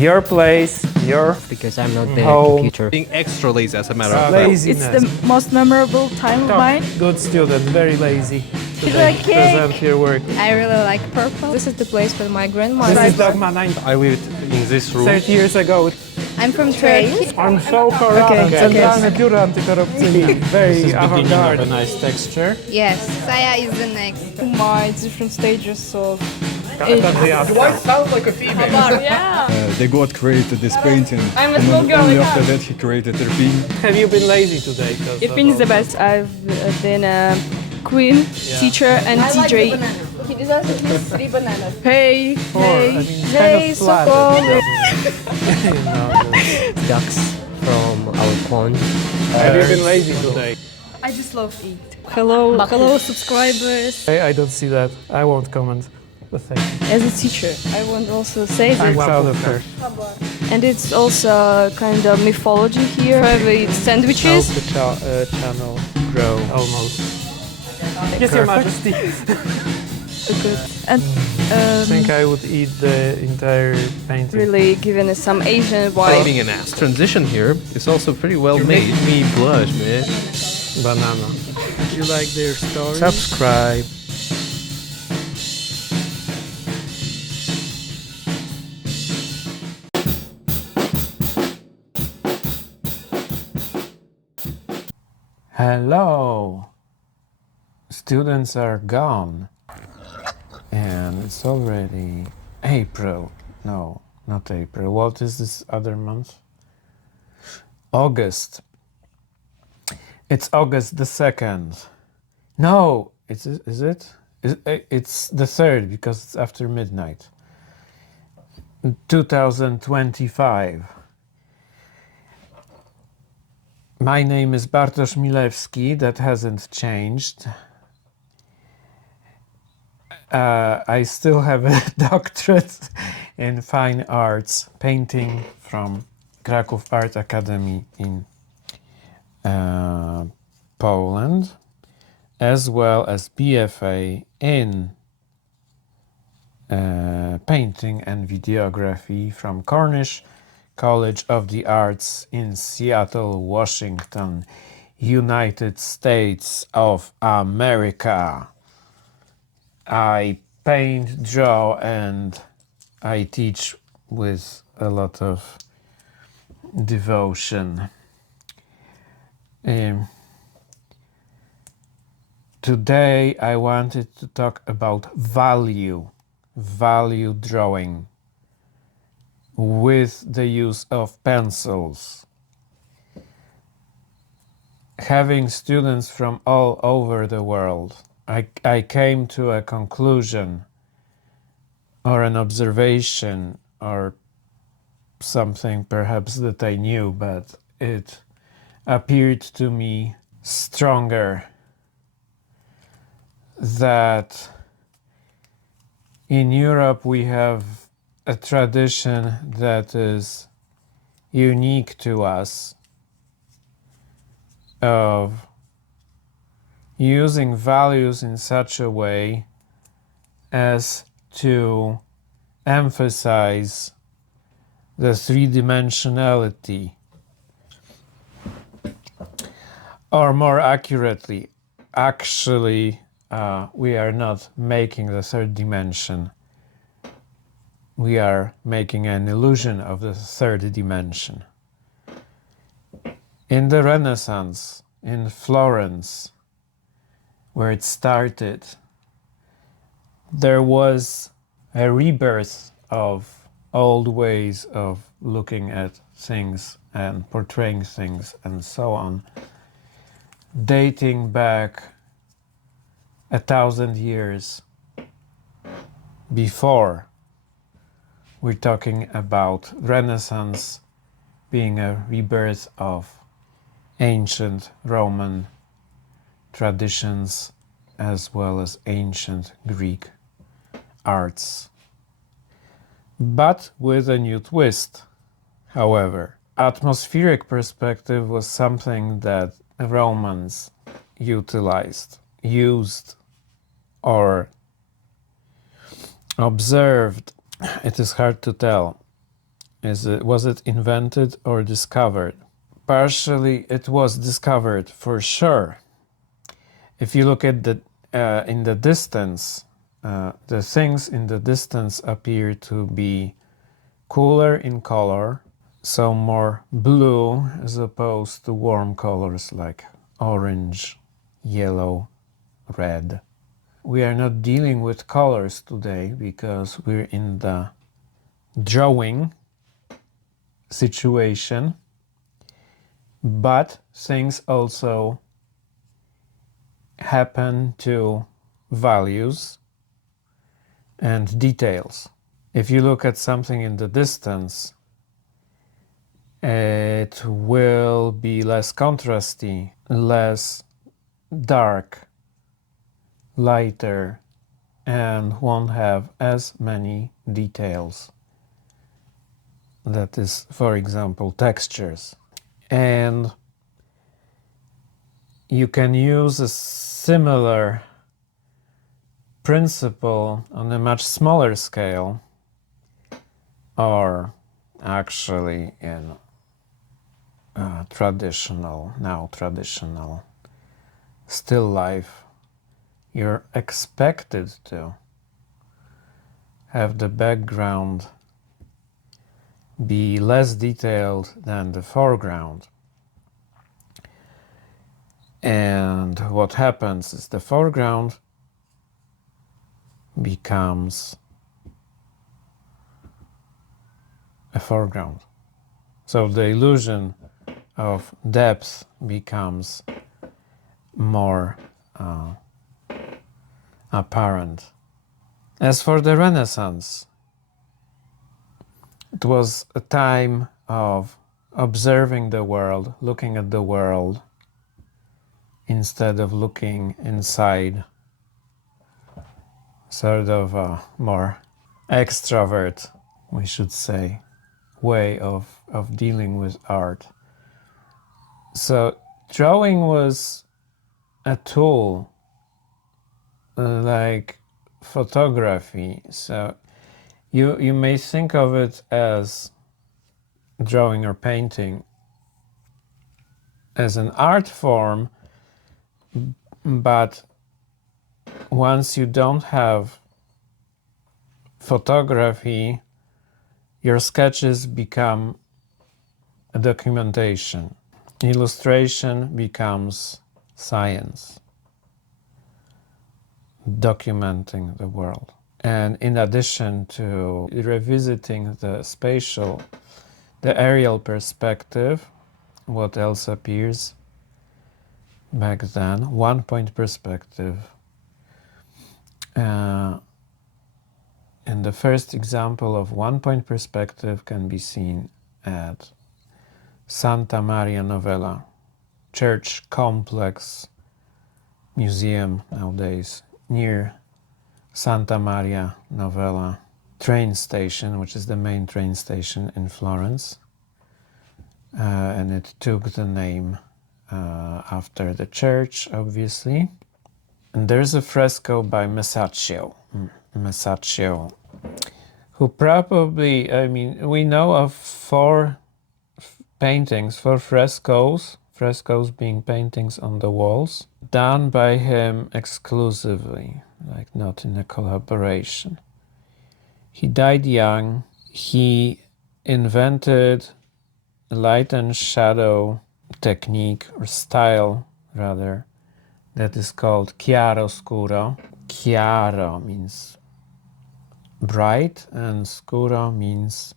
Your place, your because I'm not the home. computer. Being extra lazy, as a matter of fact. Laziness. It's the most memorable time of mine. Good student, very lazy. She's like, Present your work. I really like purple. This is the place where my grandma This is lives. Dogma 9. I lived in this room. 30 years ago. I'm from Turkey. I'm so corrupt. Centralne biuro antykorupcyjne. Very avant-garde. A nice texture. Yes, Saya is the next. My different stages of Sounds like a female. The god created this painting. I'm a and small girl, only yeah. after that he created Irpin. Have you been lazy today? Irpin is the best. I've been a queen, teacher, and DJ. He deserves at least 3 bananas. Hey, Hey, Soko. Ducks from our pond. Have you been lazy today? I just love eat. Hello, subscribers. I don't see that. I won't comment. But thank you. As a teacher, I want to also say I'm that. proud of her. And it's also kind of mythology here. I eat Help sandwiches. the channel grow almost. Yes, Your Majesty. And I think I would eat the entire painting. really giving us some Asian vibe. Being an ass. Transition here is also pretty well made. Me blush, man. Banana. Did you like their story? Subscribe. Hello. Students are gone. And it's already April. No, not April. What is this other month? August. It's August the 2nd. No, is it? It's the 3rd because it's after midnight. 2025. My name is Bartosz Milewski. That hasn't changed. I still have a doctorate in fine arts, painting from Kraków Art Academy in Poland, as well as BFA in painting and videography from Cornish College of the Arts in Seattle, Washington, United States of America. I paint, draw, and I teach with a lot of devotion. Today I wanted to talk about value drawing with the use of pencils. Having students from all over the world, I came to a conclusion or an observation or something perhaps that I knew, but it appeared to me stronger, that in Europe we have a tradition that is unique to us of using values in such a way as to emphasize the three-dimensionality, or more accurately, actually we are not making the third dimension. We are making an illusion of the third dimension. In the Renaissance, in Florence, where it started, there was a rebirth of old ways of looking at things and portraying things and so on, dating back 1,000 years before. We're talking about Renaissance being a rebirth of ancient Roman traditions as well as ancient Greek arts. But with a new twist, however. Atmospheric perspective was something that Romans used, or observed. It is hard to tell. Was it invented or discovered? Partially, it was discovered for sure. If you look at in the distance, the things in the distance appear to be cooler in color, so more blue as opposed to warm colors like orange, yellow, red. We are not dealing with colors today because we're in the drawing situation, but things also happen to values and details. If you look at something in the distance, it will be less contrasty, less dark, lighter, and won't have as many details. That is, for example, textures. And you can use a similar principle on a much smaller scale, or actually in traditional still life. You're expected to have the background be less detailed than the foreground. And what happens is the foreground becomes a foreground. So the illusion of depth becomes more apparent. As for the Renaissance, it was a time of observing the world, looking at the world, instead of looking inside, sort of a more extrovert, we should say, way of dealing with art. So drawing was a tool like photography. So you may think of it as drawing or painting as an art form, but once you don't have photography, your sketches become a documentation. Illustration becomes science, documenting the world. And in addition to revisiting the aerial perspective, what else appears back then? One-point perspective. And the first example of one-point perspective can be seen at Santa Maria Novella, church complex, museum nowadays, near Santa Maria Novella train station, which is the main train station in Florence. And it took the name after the church, obviously. And there's a fresco by Masaccio, who probably, we know of four frescoes being paintings on the walls, done by him exclusively, like not in a collaboration. He died young. He invented light and shadow technique, or style rather, that is called chiaroscuro. Chiaro means bright and scuro means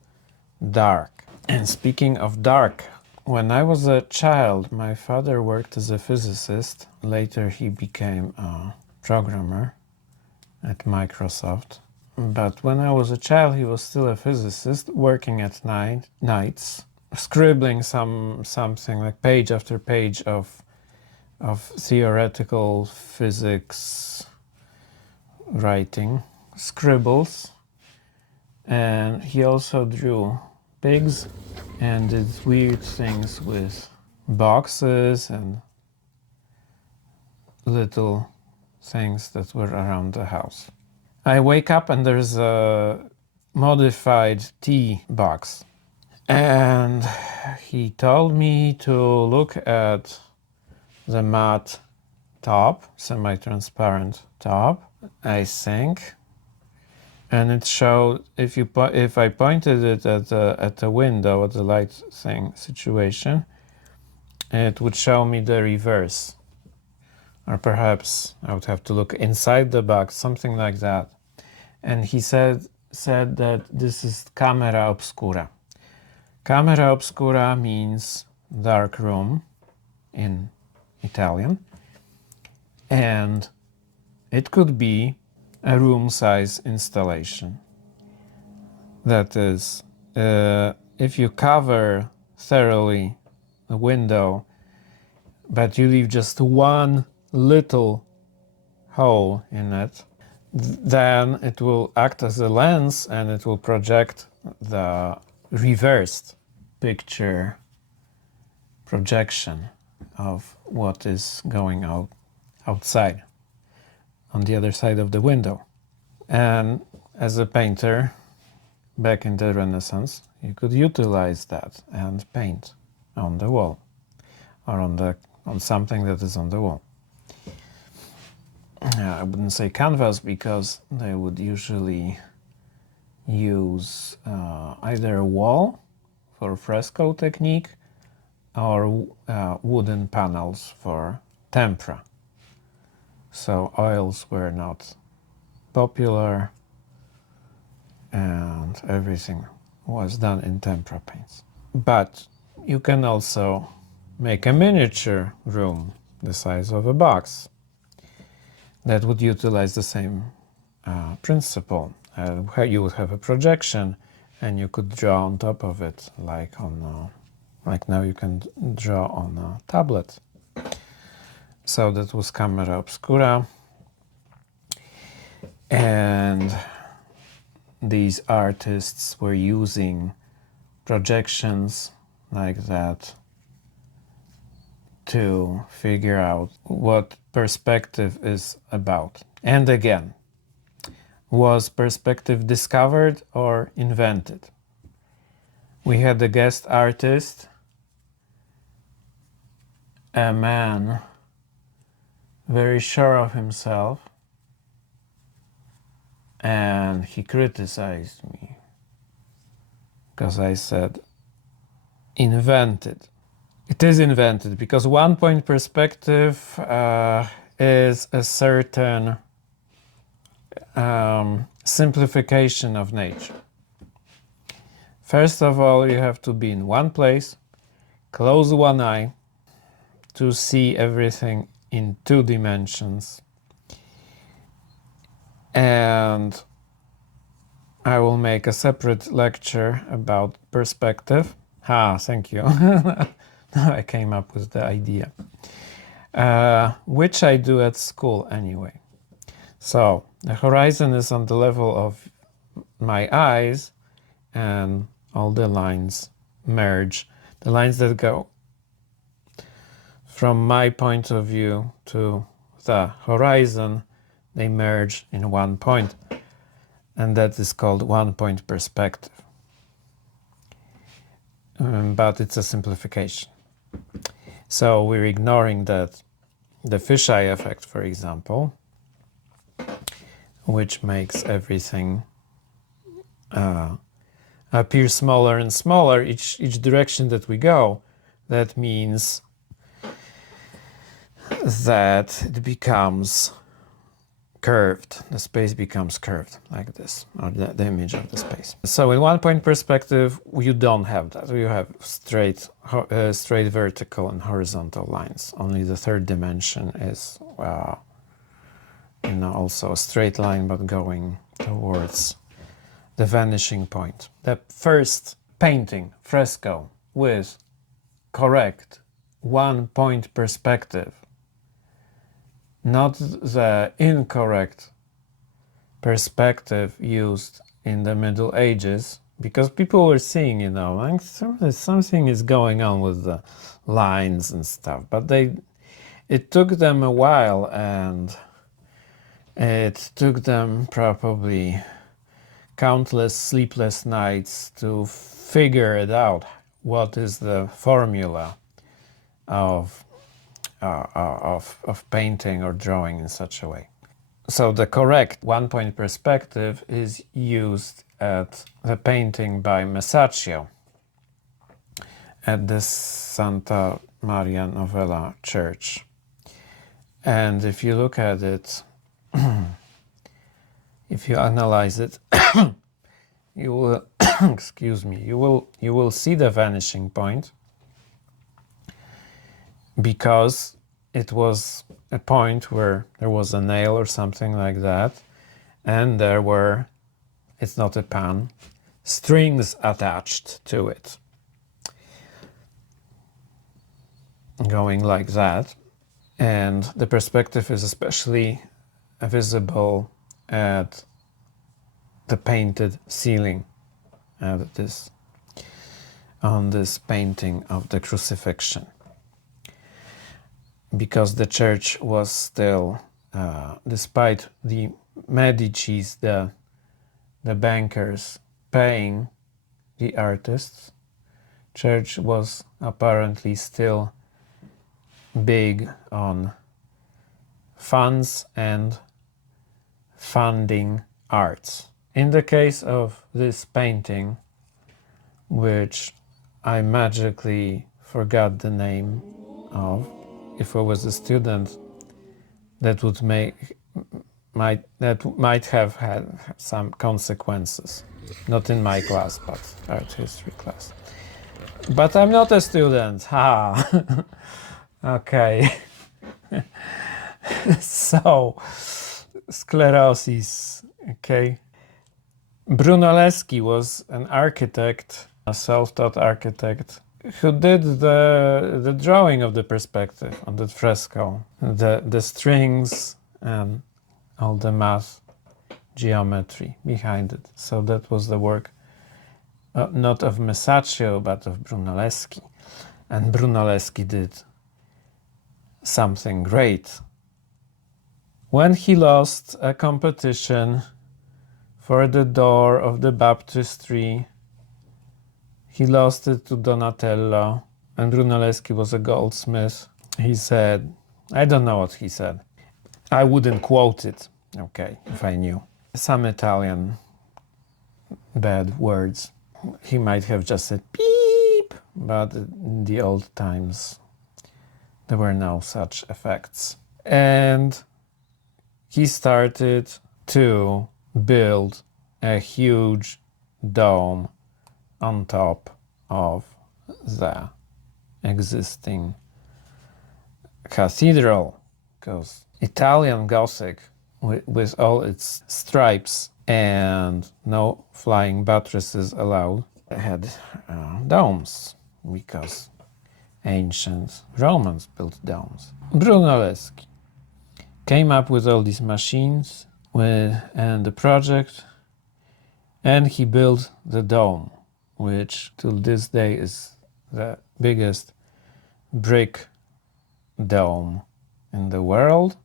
dark. And speaking of dark, when I was a child, my father worked as a physicist. Later he became a programmer at Microsoft. But when I was a child, he was still a physicist, working at nights, scribbling something like page after page of theoretical physics writing, scribbles. And he also drew pigs and did weird things with boxes and little things that were around the house. I wake up and there's a modified tea box And he told me to look at the matte top, semi-transparent top, I think. And it showed, if I pointed it at the window, at the light thing situation, it would show me the reverse. Or perhaps I would have to look inside the box, something like that. And he said that this is camera obscura. Camera obscura means dark room in Italian. And it could be a room size installation. That is, if you cover thoroughly a window, but you leave just one little hole in it, then it will act as a lens and it will project the reversed picture projection of what is going outside on the other side of the window. And as a painter back in the Renaissance, you could utilize that and paint on the wall or on something that is on the wall. I wouldn't say canvas because they would usually use either a wall for fresco technique or wooden panels for tempera. So oils were not popular and everything was done in tempera paints. But you can also make a miniature room the size of a box that would utilize the same principle. You would have a projection and you could draw on top of it like now you can draw on a tablet. So that was camera obscura. And these artists were using projections like that to figure out what perspective is about. And again, was perspective discovered or invented? We had a guest artist, a man very sure of himself, and he criticized me because I said invented. It is invented because one-point perspective is a certain simplification of nature. First of all, you have to be in one place, close one eye to see everything in 2 dimensions. And I will make a separate lecture about perspective. Thank you. Now I came up with the idea, which I do at school anyway. So the horizon is on the level of my eyes and all the lines merge. The lines that go from my point of view to the horizon, they merge in one point, and that is called one-point perspective. But it's a simplification. So we're ignoring that the fisheye effect, for example, which makes everything appear smaller and smaller each direction that we go. That means that it becomes curved. The space becomes curved like this, or the image of the space. So in one-point perspective, you don't have that. You have straight vertical and horizontal lines. Only the third dimension is, also a straight line, but going towards the vanishing point. The first painting, fresco, with correct one-point perspective, not the incorrect perspective used in the Middle Ages, because people were seeing, like something is going on with the lines and stuff, but it took them a while, and it took them probably a countless sleepless nights to figure it out. What is the formula of painting or drawing in such a way? So the correct one-point perspective is used at the painting by Masaccio at the Santa Maria Novella church. And if you look at it, if you analyze it, you will excuse me, you will see the vanishing point, because it was a point where there was a nail or something like that, and there were, it's not a pan, strings attached to it, going like that. And the perspective is especially visible at the painted ceiling on this painting of the crucifixion, because the church was still, despite the Medicis, the bankers, paying the artists, church was apparently still big on funds and funding arts. In the case of this painting, which I magically forgot the name of, if I was a student, that might have had some consequences. Not in my class, but art history class. But I'm not a student. Ha! Okay. So, sclerosis. Okay. Brunelleschi was an architect, a self-taught architect, who did the drawing of the perspective on the fresco, the strings and all the math, geometry behind it. So that was the work not of Masaccio but of Brunelleschi. And Brunelleschi did something great. When he lost a competition for the door of the baptistry, he lost it to Donatello, and Brunelleschi was a goldsmith. He said, I don't know what he said. I wouldn't quote it, okay, if I knew. Some Italian bad words. He might have just said beep, but in the old times there were no such effects. And he started to build a huge dome on top of the existing cathedral, because Italian Gothic, with all its stripes and no flying buttresses allowed, had domes, because ancient Romans built domes. Brunelleschi came up with all these machines and the project, and he built the dome, which till this day is the biggest brick dome in the world.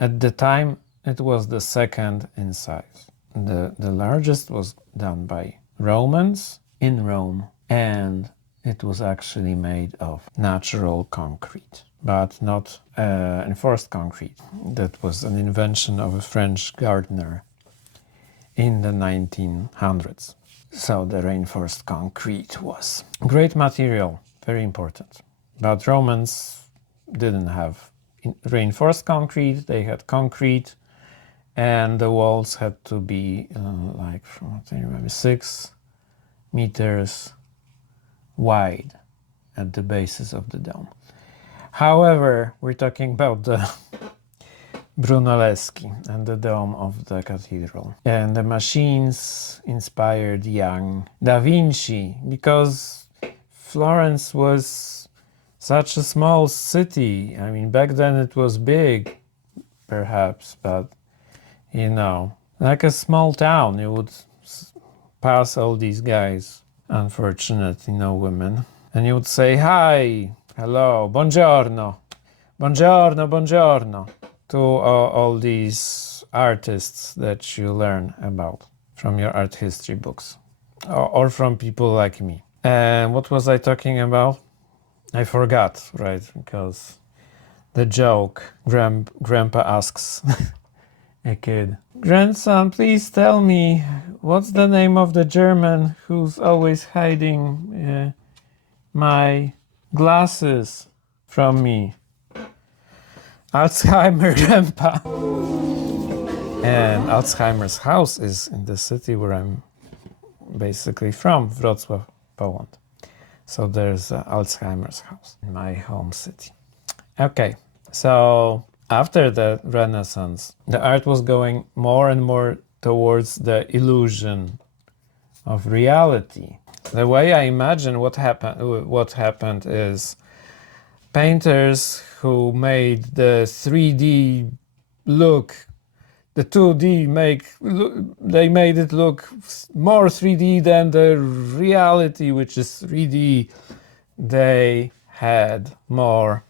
At the time, it was the second in size. The largest was done by Romans in Rome, and it was actually made of natural concrete, but not enforced concrete. That was an invention of a French gardener in the 1900s. So the reinforced concrete was great material, very important. But Romans didn't have reinforced concrete, they had concrete, and the walls had to be like from maybe 6 meters wide at the bases of the dome. However, we're talking about the Brunelleschi and the dome of the cathedral. And the machines inspired young Da Vinci, because Florence was such a small city. I mean, back then it was big, perhaps, but, you know, like a small town. You would pass all these guys, unfortunately no women, and you would say, hi, hello, buongiorno, buongiorno, buongiorno, to all these artists that you learn about from your art history books, or from people like me. And what was I talking about? I forgot, right? Because the joke, Grandpa asks a kid, "Grandson, please tell me, what's the name of the German who's always hiding my glasses from me?" Alzheimer, Grandpa. And Alzheimer's house is in the city where I'm basically from, Wrocław, Poland. So there's Alzheimer's house in my home city. Okay, so after the Renaissance, the art was going more and more towards the illusion of reality. The way I imagine what happened is painters who made the 3D look, the 2D they made it look more 3D than the reality, which is 3D. They had more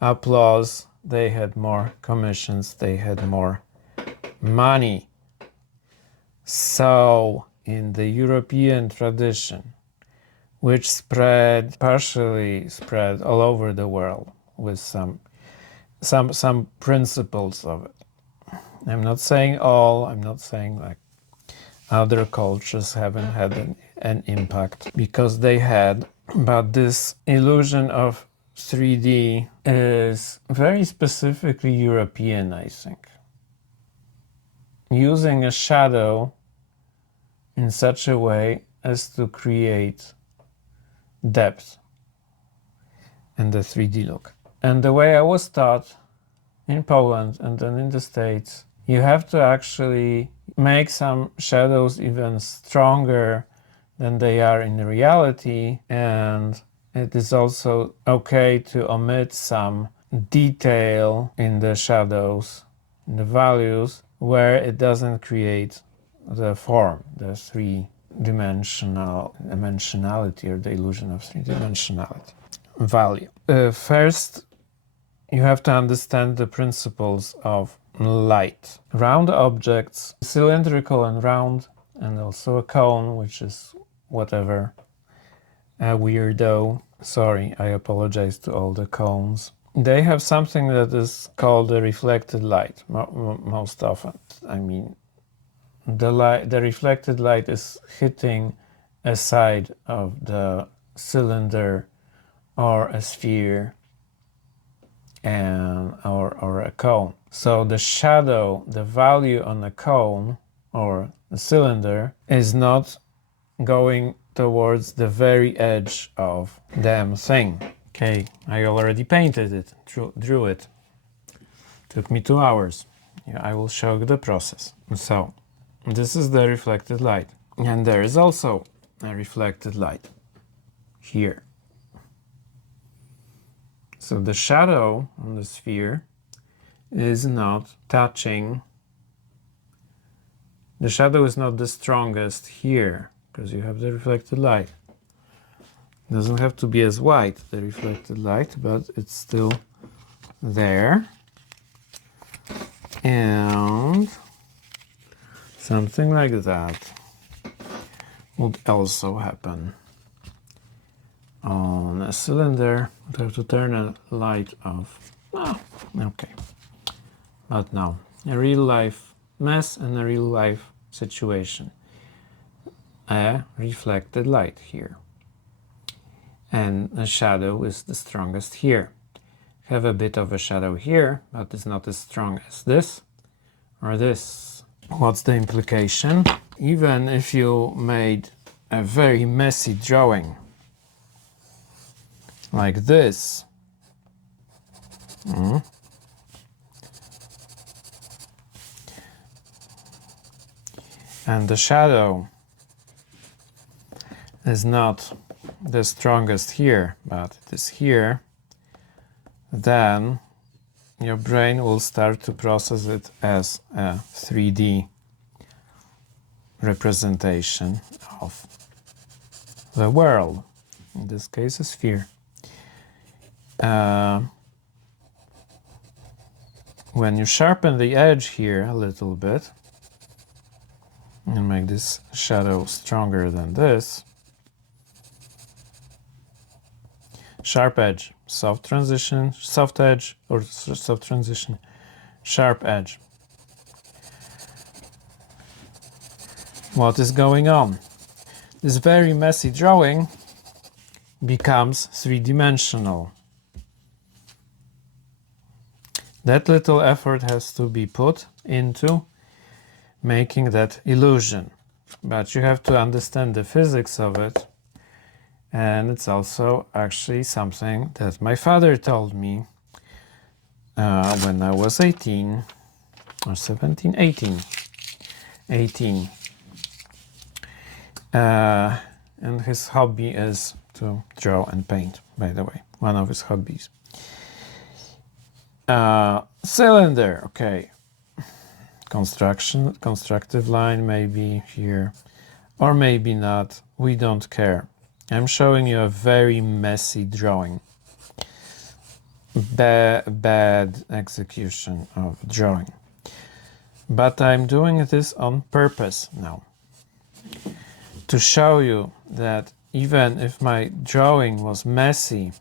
applause, they had more commissions, they had more money. So in the European tradition, which partially spread all over the world with some principles of it. I'm not saying all, I'm not saying like other cultures haven't had an impact, because they had, but this illusion of 3D is very specifically European, I think. Using a shadow in such a way as to create depth and the 3D look. And the way I was taught in Poland and then in the States, you have to actually make some shadows even stronger than they are in reality, and it is also okay to omit some detail in the shadows, in the values, where it doesn't create the form, the dimensionality or the illusion of three-dimensionality. Value. First, you have to understand the principles of light. Round objects, cylindrical and round, and also a cone, which is whatever, a weirdo. Sorry, I apologize to all the cones. They have something that is called the reflected light, most often. I mean, the reflected light is hitting a side of the cylinder or a sphere or a cone. So the shadow, the value on the cone or the cylinder is not going towards the very edge of the damn thing. Okay, I already painted it, drew it. Took me 2 hours. Yeah, I will show you the process. So this is the reflected light, and there is also a reflected light here. So the shadow on the sphere is not touching. The shadow is not the strongest here, because you have the reflected light. It doesn't have to be as white, the reflected light, but it's still there. And something like that would also happen on a cylinder. I have to turn a light off. Oh, okay. But now, a real life mess and a real life situation. A reflected light here. And a shadow is the strongest here. Have a bit of a shadow here, but it's not as strong as this or this. What's the implication? Even if you made a very messy drawing like this, and the shadow is not the strongest here, but it is here, then your brain will start to process it as a 3D representation of the world, in this case a sphere. When you sharpen the edge here a little bit, and make this shadow stronger than this. Sharp edge, soft transition, soft edge, or soft transition, sharp edge. What is going on? This very messy drawing becomes three-dimensional. That little effort has to be put into making that illusion. But you have to understand the physics of it. And it's also actually something that my father told me when I was 18 or 17, 18. And his hobby is to draw and paint, by the way, one of his hobbies. Cylinder, okay. Constructive line maybe here, or maybe not, we don't care. I'm showing you a very messy drawing. Bad execution of drawing. But I'm doing this on purpose now. To show you that even if my drawing was messy,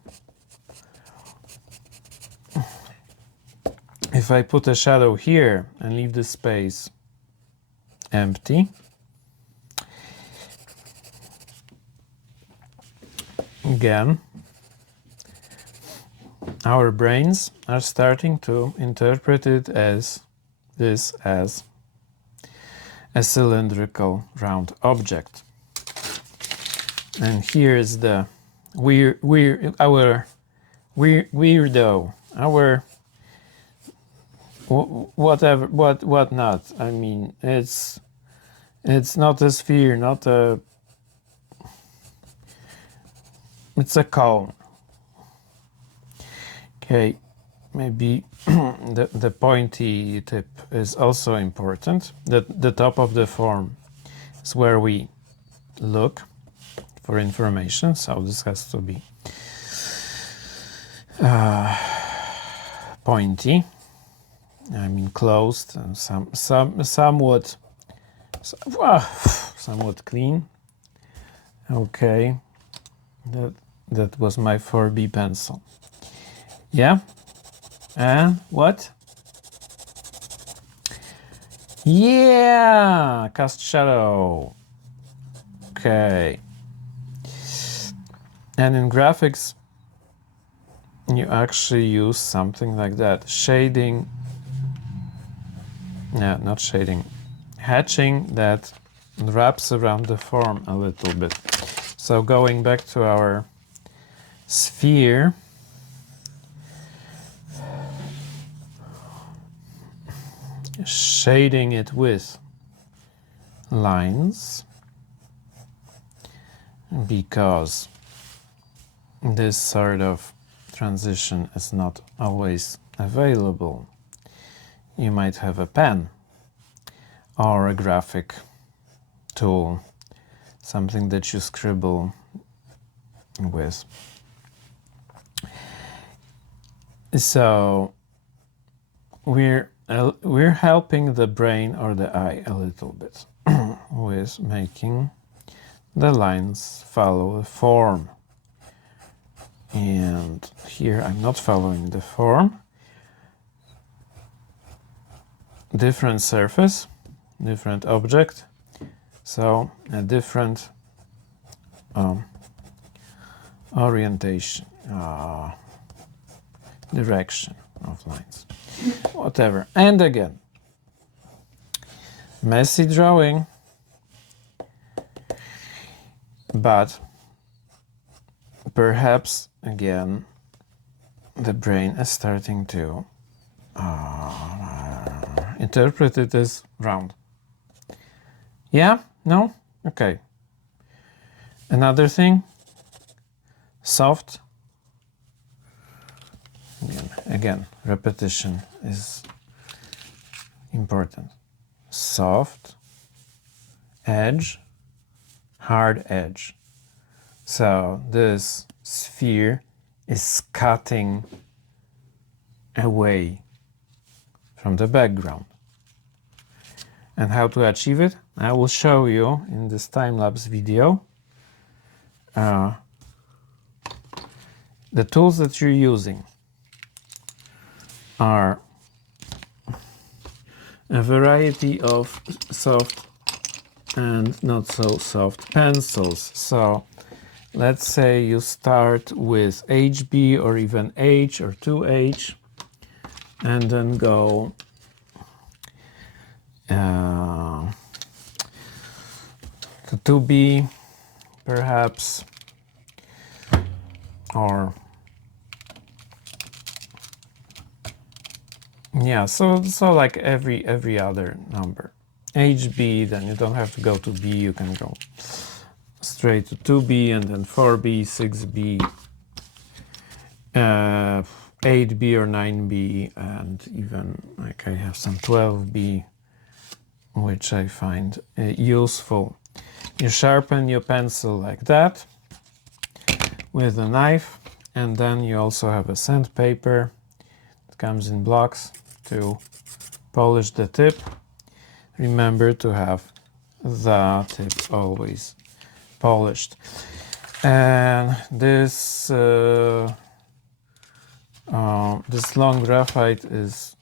if I put a shadow here and leave the space empty, again, our brains are starting to interpret it as this as a cylindrical round object. And here is the weirdo, our whatever, what not. I mean, it's not a sphere, not a. It's a cone. Okay, maybe the pointy tip is also important. The top of the form is where we look for information, so this has to be pointy. I mean closed and somewhat clean. Okay, that was my 4B pencil. Yeah, and what? Yeah, cast shadow. Okay. And in graphics, you actually use something like that. Shading, no, not shading, hatching that wraps around the form a little bit. So going back to our sphere, shading it with lines, because this sort of transition is not always available. You might have a pen or a graphic tool, something that you scribble with. So we're helping the brain or the eye a little bit with making the lines follow the form. And here I'm not following the form. Different surface, different object, so a different orientation, direction of lines, whatever. And again, messy drawing, but perhaps again the brain is starting to interpret it as round. Yeah? No? Okay. Another thing, soft. Again, repetition is important. Soft edge, hard edge. So this sphere is cutting away from the background. And how to achieve it, I will show you in this time-lapse video. The tools that you're using are a variety of soft and not so soft pencils. So let's say you start with HB or even H or 2H and then go to 2B perhaps, or yeah, so like every other number. HB, then you don't have to go to B, you can go straight to 2B and then 4B, 6B, 8B or 9B, and even like I have some 12B, which I find useful. You sharpen your pencil like that with a knife, and then you also have a sandpaper. It comes in blocks to polish the tip. Remember to have the tip always polished. And this this long graphite is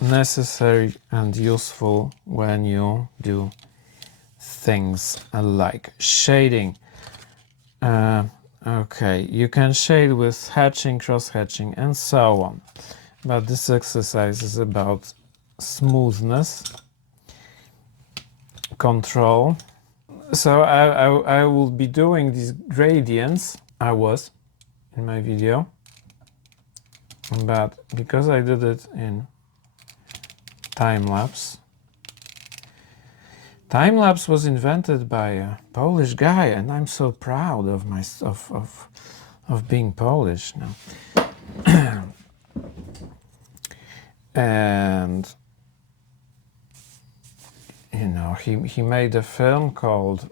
necessary and useful when you do things like shading. Okay, you can shade with hatching, cross-hatching, and so on. But this exercise is about smoothness, control. So I will be doing these gradients. I was in my video, but because I did it in time-lapse. Time-lapse was invented by a Polish guy, and I'm so proud of of being Polish now. And you know, he made a film called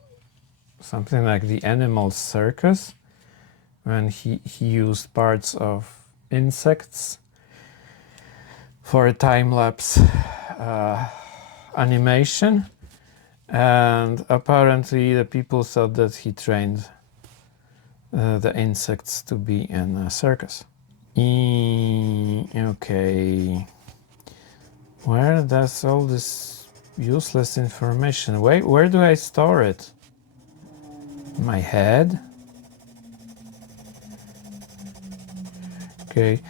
something like The Animal Circus, when he used parts of insects for a time-lapse animation, and apparently the people thought that he trained the insects to be in a circus. Okay, where does all this useless information, where do I store it? In my head? Okay,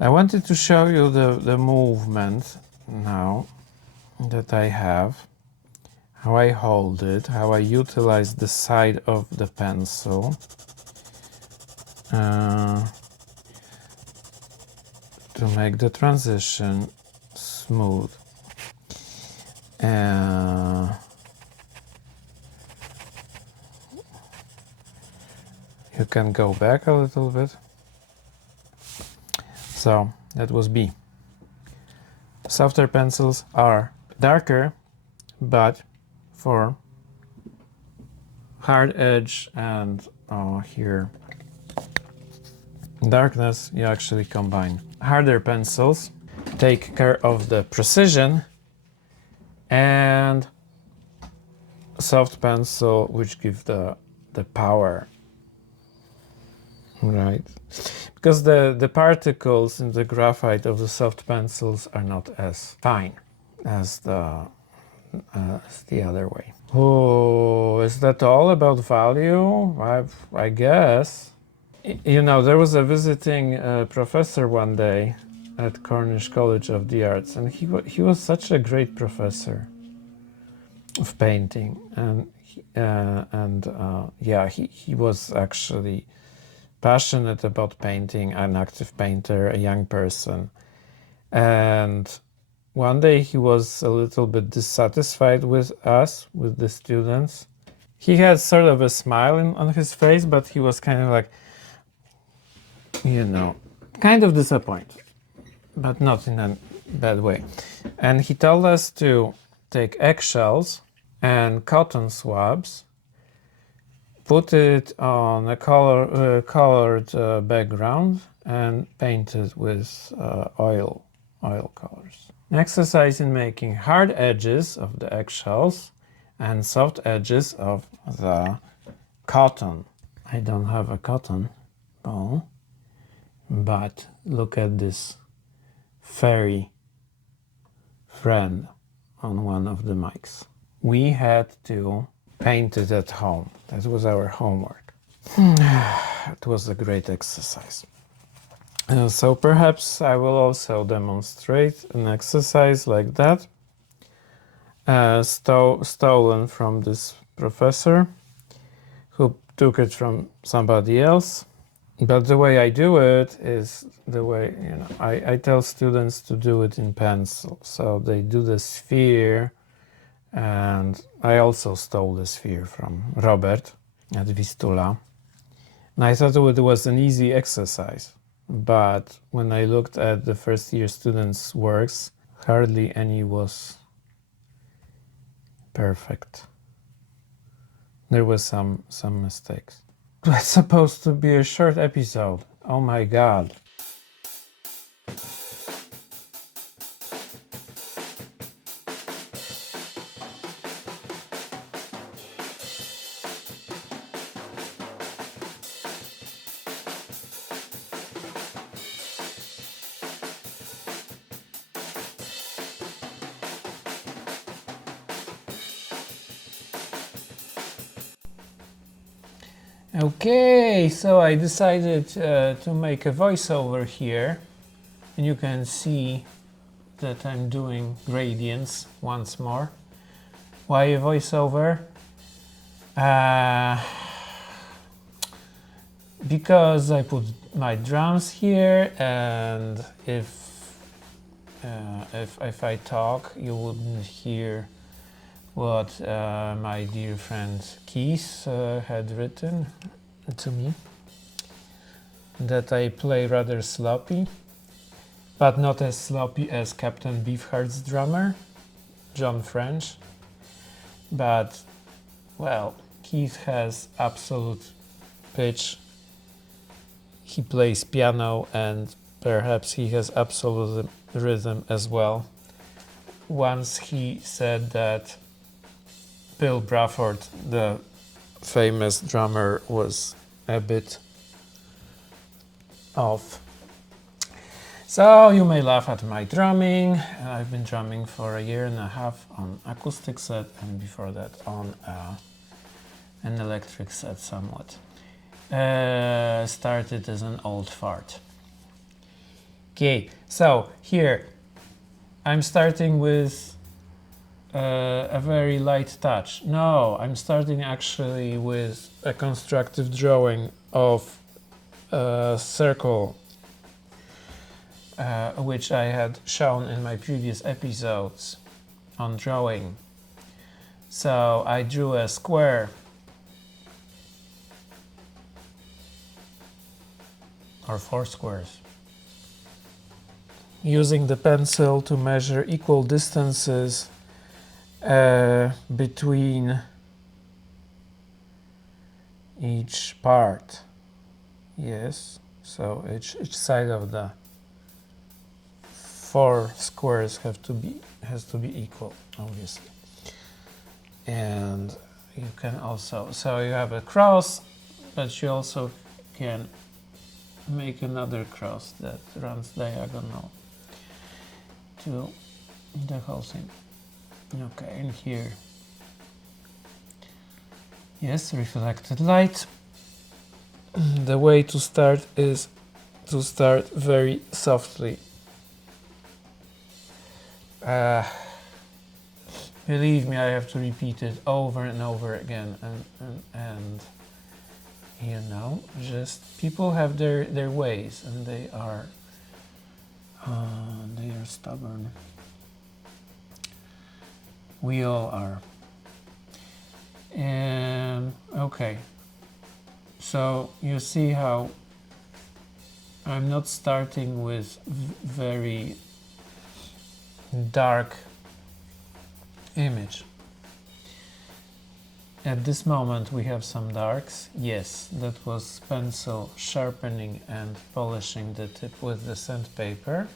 I wanted to show you the movement now that I have, how I hold it, how I utilize the side of the pencil to make the transition smooth. You can go back a little bit. So that was B. Softer pencils are darker, but for hard edge and here darkness, you actually combine. Harder pencils take care of the precision, and soft pencil which give the power, right? Because the particles in the graphite of the soft pencils are not as fine as the other way. Oh, is that all about value? I guess. You know, there was a visiting professor one day at Cornish College of the Arts, and he was such a great professor of painting, and yeah, he was actually passionate about painting, an active painter, a young person. And one day he was a little bit dissatisfied with us, with the students. He had sort of a smile on his face, but he was kind of like, you know, kind of disappointed, but not in a bad way. And he told us to take eggshells and cotton swabs, put it on a colored background, and paint it with oil colors. An exercise in making hard edges of the eggshells and soft edges of the cotton. I don't have a cotton ball, but look at this fairy friend on one of the mics. We had to paint it at home. That was our homework. It was a great exercise. So perhaps I will also demonstrate an exercise like that, stolen from this professor who took it from somebody else. But the way I do it is the way, I tell students to do it in pencil. So they do the sphere, and I also stole the sphere from Robert at Vistula. And I thought it was an easy exercise. But when I looked at the first year students' works, hardly any was perfect. There was some mistakes. It's supposed to be a short episode. Oh my god. Okay, so I decided to make a voiceover here, and you can see that I'm doing gradients once more. Why a voiceover? Because I put my drums here, and if I talk, you wouldn't hear what my dear friend Keith had written to me, that I play rather sloppy, but not as sloppy as Captain Beefheart's drummer, John French. But, well, Keith has absolute pitch. He plays piano, and perhaps he has absolute rhythm as well. Once he said that Bill Bruford, the famous drummer, was a bit off. So you may laugh at my drumming. I've been drumming for 1.5 years on acoustic set, and before that on an electric set somewhat. Started as an old fart. Okay, so here I'm starting with a very light touch. No, I'm starting actually with a constructive drawing of a circle, which I had shown in my previous episodes on drawing. So I drew a square, or 4 squares, using the pencil to measure equal distances between each part. Yes, so each side of the 4 squares has to be equal, obviously. And you can also, so you have a cross, but you also can make another cross that runs diagonal to the whole thing. Okay, and here, yes, reflected light. The way to start is to start very softly. Believe me, I have to repeat it over and over again, and just people have their ways, and they are stubborn. We all are. Okay, so you see how I'm not starting with very dark image. At this moment we have some darks. Yes, that was pencil sharpening and polishing the tip with the sandpaper.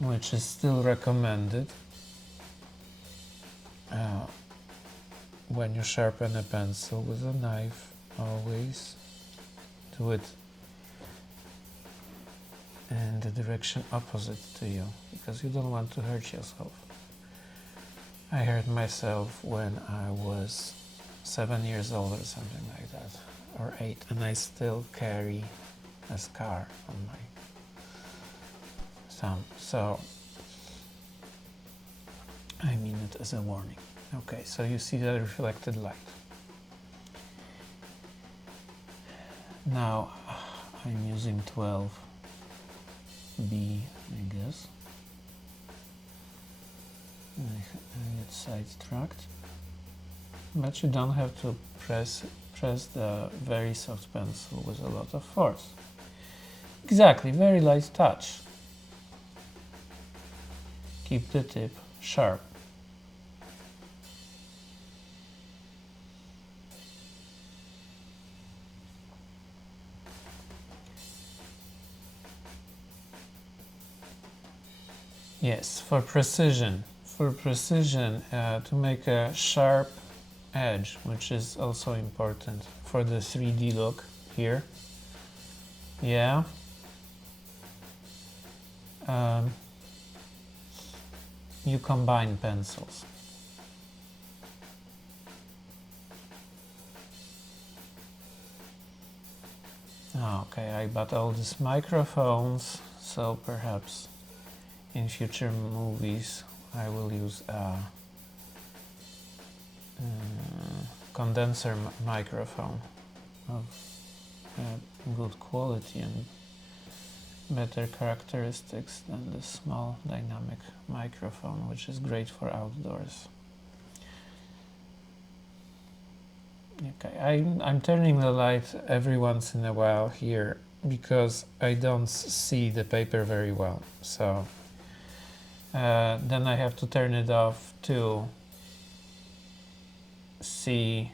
which is still recommended when you sharpen a pencil with a knife. Always do it in the direction opposite to you, because you don't want to hurt yourself. I hurt myself when I was 7 years old or something like that, or 8, and I still carry a scar on my thumb. So I mean it as a warning. Okay, so you see the reflected light. Now I'm using 12B, I guess. I get sidetracked, but you don't have to press the very soft pencil with a lot of force. Exactly, very light touch. Keep the tip sharp. Yes, for precision. To make a sharp edge, which is also important for the 3D look here. Yeah. You combine pencils. Okay, I bought all these microphones, so perhaps in future movies I will use a condenser microphone of good quality and better characteristics than the small dynamic microphone, which is great for outdoors. Okay, I'm turning the light every once in a while here because I don't see the paper very well, so then I have to turn it off to see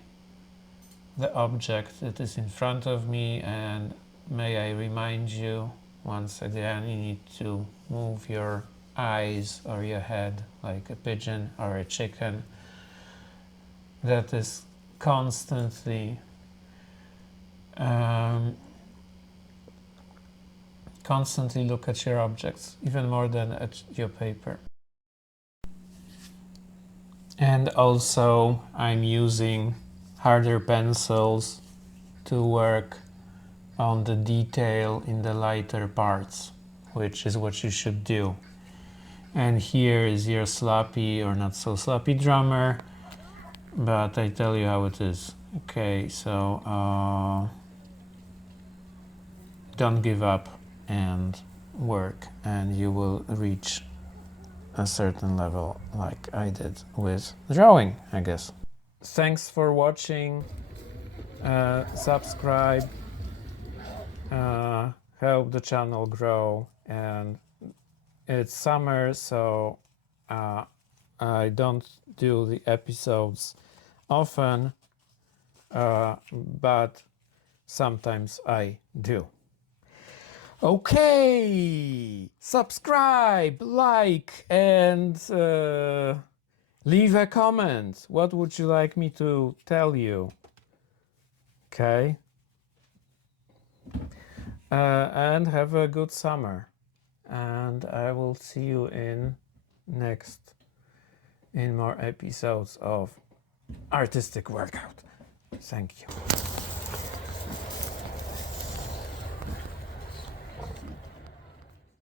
the object that is in front of me. And may I remind you once again, you need to move your eyes or your head like a pigeon or a chicken that is constantly look at your objects, even more than at your paper. And also I'm using harder pencils to work on the detail in the lighter parts, which is what you should do. And here is your sloppy or not so sloppy drummer, but I tell you how it is. Okay, so don't give up and work, and you will reach a certain level like I did with drawing, I guess. Thanks for watching. Subscribe, help the channel grow, and it's summer, so I don't do the episodes often, but sometimes I do. Okay, subscribe, like, and leave a comment. What would you like me to tell you? Okay. And have a good summer. And I will see you in more episodes of Artistic Workout. Thank you.